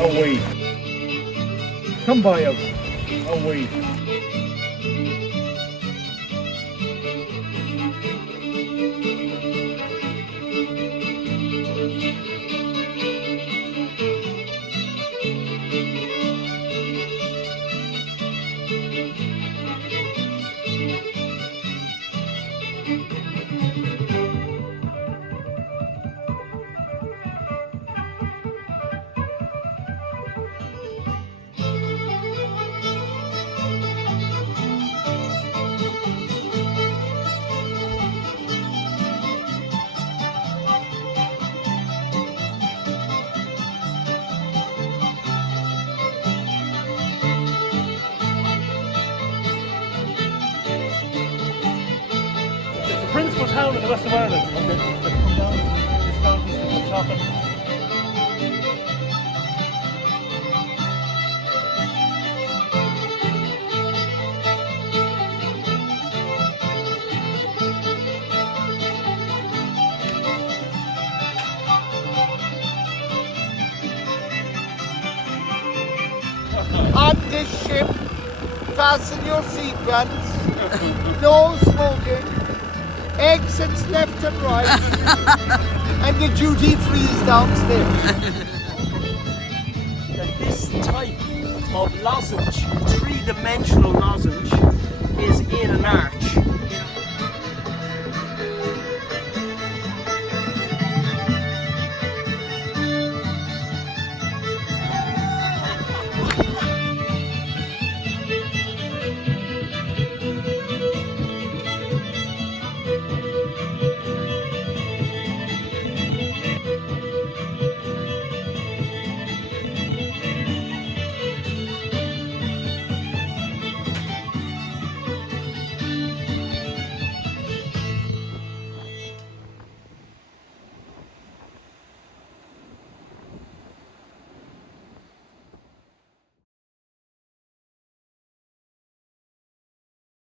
Away. Come by him. Away. Principal town in the west of Ireland. Okay. They come down this county to shopping. On this ship, fasten your seatbelts, no smoking, exits left and right, and the duty free is downstairs. This type of lozenge, three-dimensional lozenge, is in an arch.